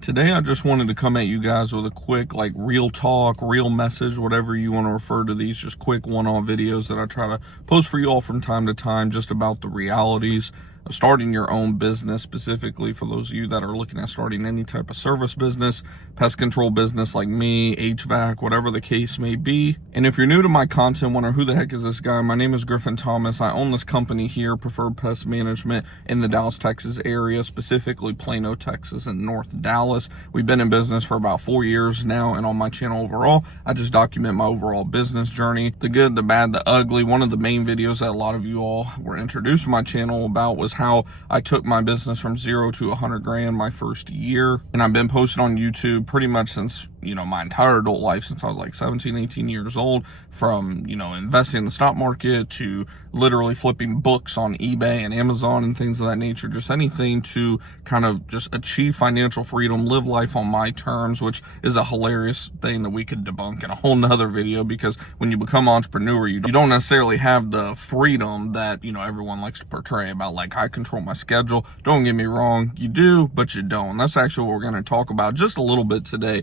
Today, I just wanted to come at you guys with a quick, real talk, real message, whatever you want to refer to these, just quick one-off videos that I try to post for you all from time to time, just about the realities of starting your own business, specifically for those of you that are looking at starting any type of service business, pest control business like me, HVAC, whatever the case may be. And if you're new to my content, wondering who the heck is this guy, my name is Griffin Thomas. I own this company here, Preferred Pest Management, in the Dallas, Texas area, specifically Plano, Texas, and North Dallas. We've been in business for about 4 years now, and on my channel overall, I just document my overall business journey, the good, the bad, the ugly. One of the main videos that a lot of you all were introduced to my channel about was how I took my business from 0 to 100 grand my first year. And I've been posting on YouTube pretty much since, my entire adult life, since I was like 17, 18 years old, from, investing in the stock market to literally flipping books on eBay and Amazon and things of that nature, just anything to kind of just achieve financial freedom, live life on my terms, which is a hilarious thing that we could debunk in a whole nother video, because when you become an entrepreneur, you don't necessarily have the freedom that, everyone likes to portray about, like, I control my schedule. Don't get me wrong, you do, but you don't. That's actually what we're going to talk about just a little bit today.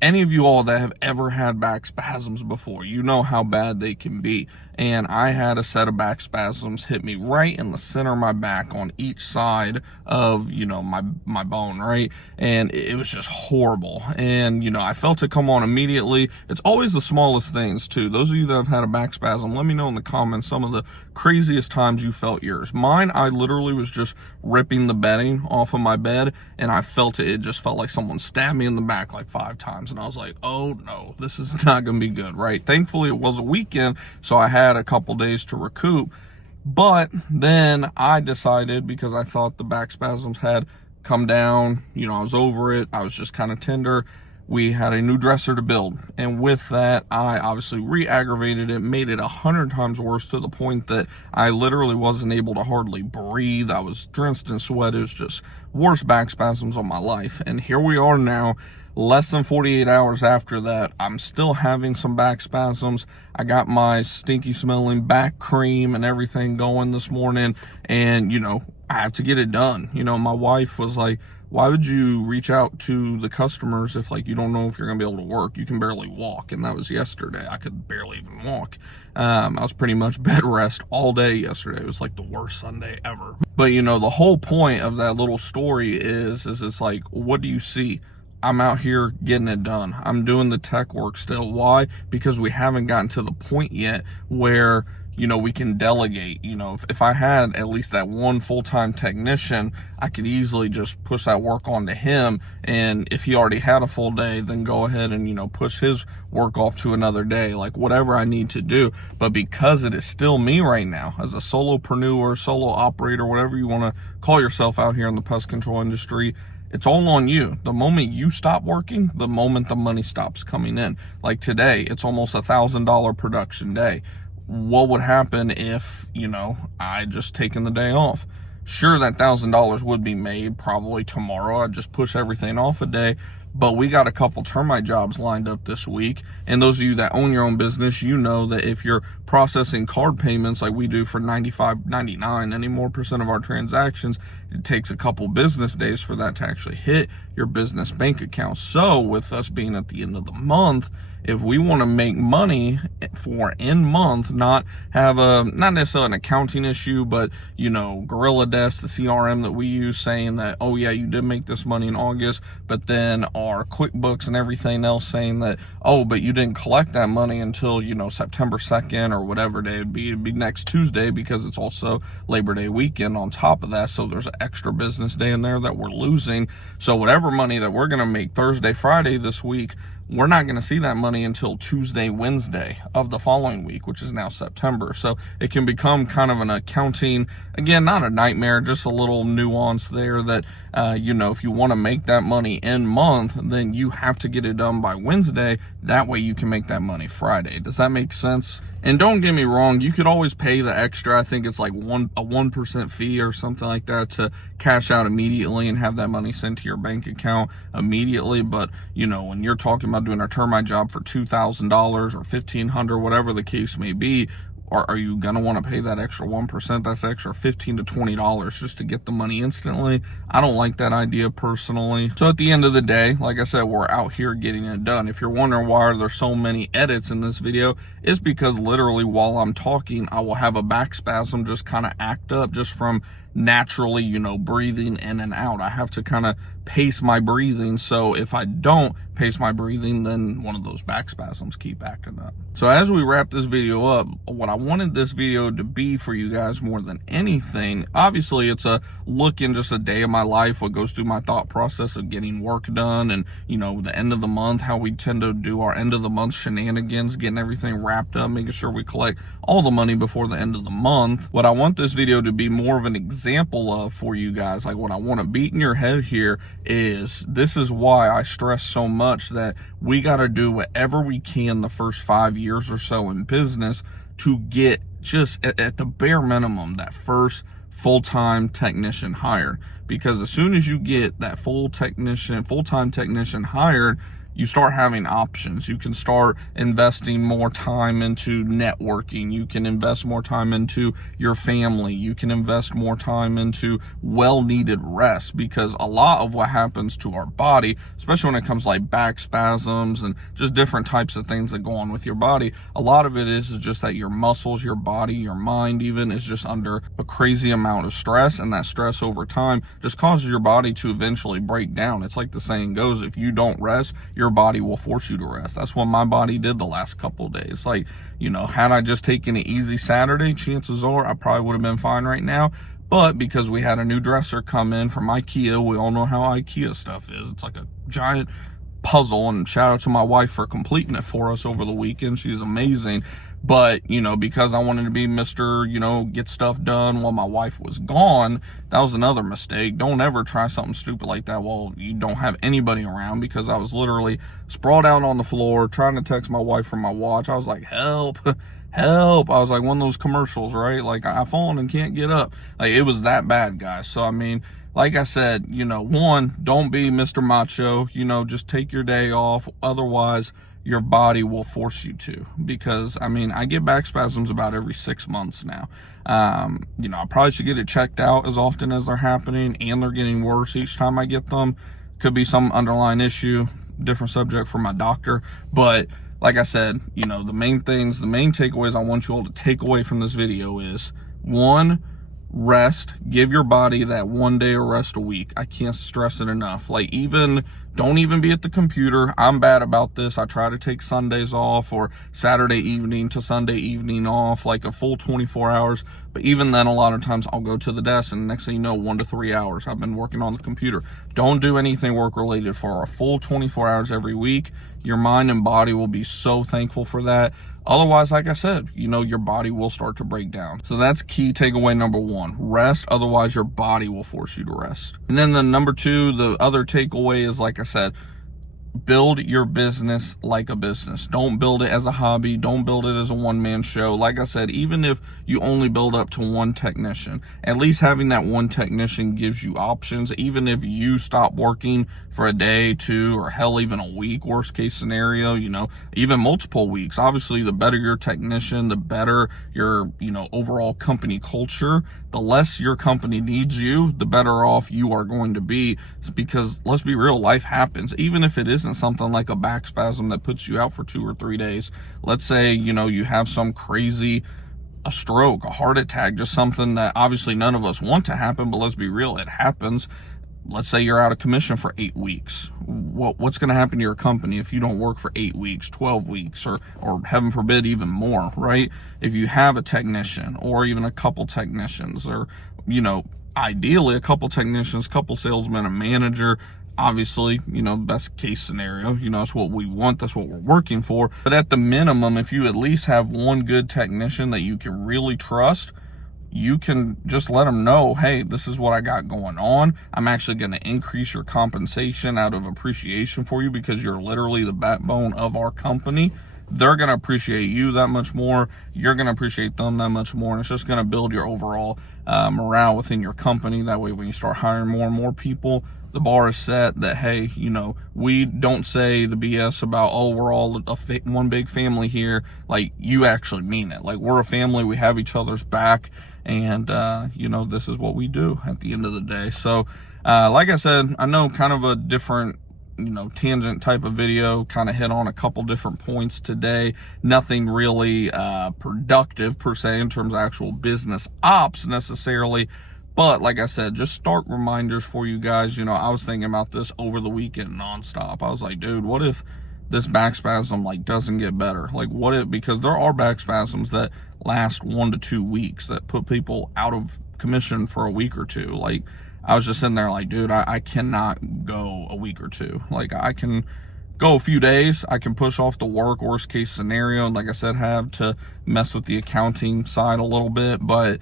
Any of you all that have ever had back spasms before, you know how bad they can be. And I had a set of back spasms hit me right in the center of my back on each side of, my bone, right? And it was just horrible. And, I felt it come on immediately. It's always the smallest things too. Those of you that have had a back spasm, let me know in the comments some of the craziest times you felt yours. Mine, I literally was just ripping the bedding off of my bed, and I felt it. It just felt like someone stabbed me in the back like 5 times. And I was like, oh no, this is not going to be good, right? Thankfully, it was a weekend, so I had a couple days to recoup. But then I decided, because I thought the back spasms had come down, I was over it, I was just kind of tender, we had a new dresser to build. And with that, I obviously re-aggravated it, made it 100 times worse, to the point that I literally wasn't able to hardly breathe. I was drenched in sweat. It was just worst back spasms of my life. And here we are now, less than 48 hours after that. I'm still having some back spasms. I got my stinky smelling back cream and everything going this morning, and I have to get it done. My wife was like, why would you reach out to the customers if you don't know if you're gonna be able to work? You can barely walk. And that was yesterday. I could barely even walk. I was pretty much bed rest all day yesterday. It was like the worst Sunday ever. But the whole point of that little story is it's like, what do you see? I'm out here getting it done. I'm doing the tech work still. Why? Because we haven't gotten to the point yet where, we can delegate. If I had at least that one full-time technician, I could easily just push that work onto him. And if he already had a full day, then go ahead and, push his work off to another day, like whatever I need to do. But because it is still me right now, as a solopreneur, solo operator, whatever you want to call yourself out here in the pest control industry, it's all on you. The moment you stop working, the moment the money stops coming in. Like today, it's almost $1,000 production day. What would happen if, I just taken the day off? Sure, that $1,000 would be made probably tomorrow. I'd just push everything off a day. But we got a couple termite jobs lined up this week. And those of you that own your own business, you know that if you're processing card payments like we do for 95, 99, any more percent of our transactions, it takes a couple business days for that to actually hit your business bank account. So with us being at the end of the month, if we want to make money for end month, not necessarily an accounting issue, but GorillaDesk, the CRM that we use, saying that, oh yeah, you did make this money in August, but then our QuickBooks and everything else saying that, oh, but you didn't collect that money until, September 2nd or whatever day it'd be next Tuesday, because it's also Labor Day weekend on top of that. So there's an extra business day in there that we're losing. So whatever money that we're going to make Thursday, Friday this week, we're not going to see that money until Tuesday, Wednesday of the following week, which is now September. So it can become kind of an accounting, again, not a nightmare, just a little nuance there that, if you want to make that money in month, then you have to get it done by Wednesday. That way you can make that money Friday. Does that make sense? And don't get me wrong, you could always pay the extra. I think it's like a 1% fee or something like that to cash out immediately and have that money sent to your bank account immediately. But, when you're talking about doing a termite job for $2,000 or $1,500, whatever the case may be, Or are you going to want to pay that extra 1%? That's extra $15 to $20 just to get the money instantly. I don't like that idea personally. So at the end of the day, like I said, we're out here getting it done. If you're wondering why there's so many edits in this video, it's because literally while I'm talking, I will have a back spasm just kind of act up just from naturally, you know, breathing in and out. I have to kind of pace my breathing. So if I don't pace my breathing, then one of those back spasms keep acting up. So as we wrap this video up, what I wanted this video to be for you guys more than anything, obviously it's a look in just a day of my life, what goes through my thought process of getting work done, and, you know, the end of the month, how we tend to do our end of the month shenanigans, getting everything wrapped up, making sure we collect all the money before the end of the month. What I want this video to be more of an example of for you guys, like what I want to beat in your head here is, this is why I stress so much that we got to do whatever we can the first 5 years or so in business to get just at the bare minimum that first full-time technician hired. Because as soon as you get that full-time technician hired, you start having options. You can start investing more time into networking. You can invest more time into your family. You can invest more time into well-needed rest, because a lot of what happens to our body, especially when it comes to like back spasms and just different types of things that go on with your body, a lot of it is just that your muscles, your body, your mind even is just under a crazy amount of stress, and that stress over time just causes your body to eventually break down. It's like the saying goes, if you don't rest, your body will force you to rest. That's what my body did the last couple of days. Like, you know, had I just taken it easy Saturday, chances are I probably would have been fine right now. But because we had a new dresser come in from IKEA, we all know how IKEA stuff is. It's like a giant puzzle, and shout out to my wife for completing it for us over the weekend. She's amazing. But, you know, because I wanted to be Mr., you know, get stuff done while my wife was gone, that was another mistake. Don't ever try something stupid like that while you don't have anybody around, because I was literally sprawled out on the floor trying to text my wife from my watch. I was like, help, help. I was like one of those commercials, right? Like, I've fallen and can't get up. Like, it was that bad, guys. So, I mean, like I said, you know, one, don't be Mr. Macho, you know, just take your day off. Otherwise, your body will force you to, because I mean, I get back spasms about every 6 months now. You know, I probably should get it checked out as often as they're happening, and they're getting worse each time I get them. Could be some underlying issue, different subject for my doctor. But like I said, you know, the main takeaways I want you all to take away from this video is, one, rest. Give your body that 1 day of rest a week. I can't stress it enough. Like, don't even be at the computer. I'm bad about this. I try to take Sundays off, or Saturday evening to Sunday evening off, like a full 24 hours. But even then, a lot of times I'll go to the desk, and next thing you know, 1 to 3 hours I've been working on the computer. Don't do anything work related for a full 24 hours every week. Your mind and body will be so thankful for that. Otherwise, like I said, you know, your body will start to break down. So that's key takeaway number one. Rest, otherwise your body will force you to rest. And then the number two, the other takeaway is, like I said, build your business like a business. Don't build it as a hobby. Don't build it as a one-man show. Like I said, even if you only build up to one technician, at least having that one technician gives you options. Even if you stop working for a day, 2, or hell, even a week, worst case scenario, you know, even multiple weeks. Obviously, the better your technician, the better your, you know, overall company culture. The less your company needs you, the better off you are going to be. Because let's be real, life happens. Even if it isn't something like a back spasm that puts you out for 2 or 3 days. Let's say, you know, you have some crazy, a stroke, a heart attack, just something that obviously none of us want to happen, but let's be real, it happens. Let's say you're out of commission for 8 weeks. What's going to happen to your company if you don't work for 8 weeks, 12 weeks, or heaven forbid, even more, right? If you have a technician, or even a couple technicians, or, you know, ideally a couple technicians, couple salesmen, a manager, obviously, you know, best case scenario, you know, that's what we want, that's what we're working for. But at the minimum, if you at least have one good technician that you can really trust, you can just let them know, hey, this is what I got going on. I'm actually going to increase your compensation out of appreciation for you, because you're literally the backbone of our company. They're going to appreciate you that much more. You're going to appreciate them that much more. And it's just going to build your overall morale within your company. That way, when you start hiring more and more people, the bar is set that, hey, you know, we don't say the BS about, oh, we're all one big family here. Like, you actually mean it. Like, we're a family, we have each other's back, and you know, this is what we do at the end of the day. So like I said, I know kind of a different, you know, tangent type of video, kind of hit on a couple different points today. Nothing really productive per se in terms of actual business ops necessarily, but like I said, just stark reminders for you guys. You know, I was thinking about this over the weekend nonstop. I was like, dude, what if this back spasm like doesn't get better? Like, what if, because there are back spasms that last 1 to 2 weeks that put people out of commission for a week or two. Like, I was just sitting there like, dude, I cannot go a week or two. Like, I can go a few days, I can push off the work, worst case scenario, and like I said, have to mess with the accounting side a little bit, but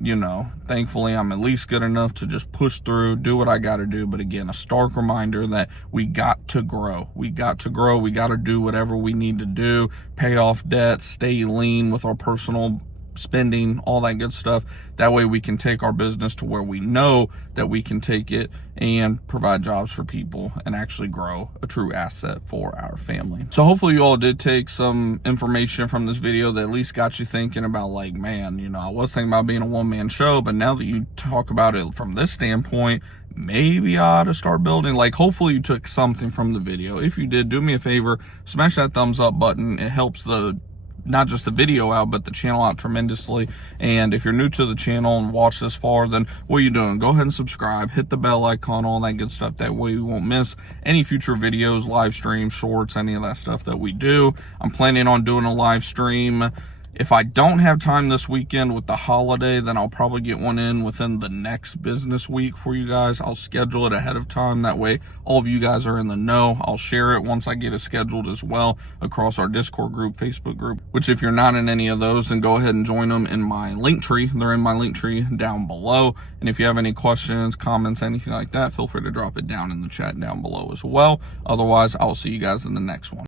you know, thankfully I'm at least good enough to just push through, do what I got to do. But again, a stark reminder that we got to grow. We got to grow. We got to do whatever we need to do, pay off debt, stay lean with our personal spending, all that good stuff. That way we can take our business to where we know that we can take it and provide jobs for people and actually grow a true asset for our family. So hopefully you all did take some information from this video that at least got you thinking about, like, man, you know, I was thinking about being a one-man show, but now that you talk about it from this standpoint, maybe I ought to start building. Like, hopefully you took something from the video. If you did, do me a favor, smash that thumbs up button. It helps not just the video out, but the channel out tremendously. And if you're new to the channel and watch this far, then what are you doing? Go ahead and subscribe, hit the bell icon, all that good stuff. That way you won't miss any future videos, live streams, shorts, any of that stuff that we do. I'm planning on doing a live stream. If I don't have time this weekend with the holiday, then I'll probably get one in within the next business week for you guys. I'll schedule it ahead of time. That way all of you guys are in the know. I'll share it once I get it scheduled as well across our Discord group, Facebook group, which if you're not in any of those, then go ahead and join them in my LinkTree. They're in my LinkTree down below. And if you have any questions, comments, anything like that, feel free to drop it down in the chat down below as well. Otherwise, I'll see you guys in the next one.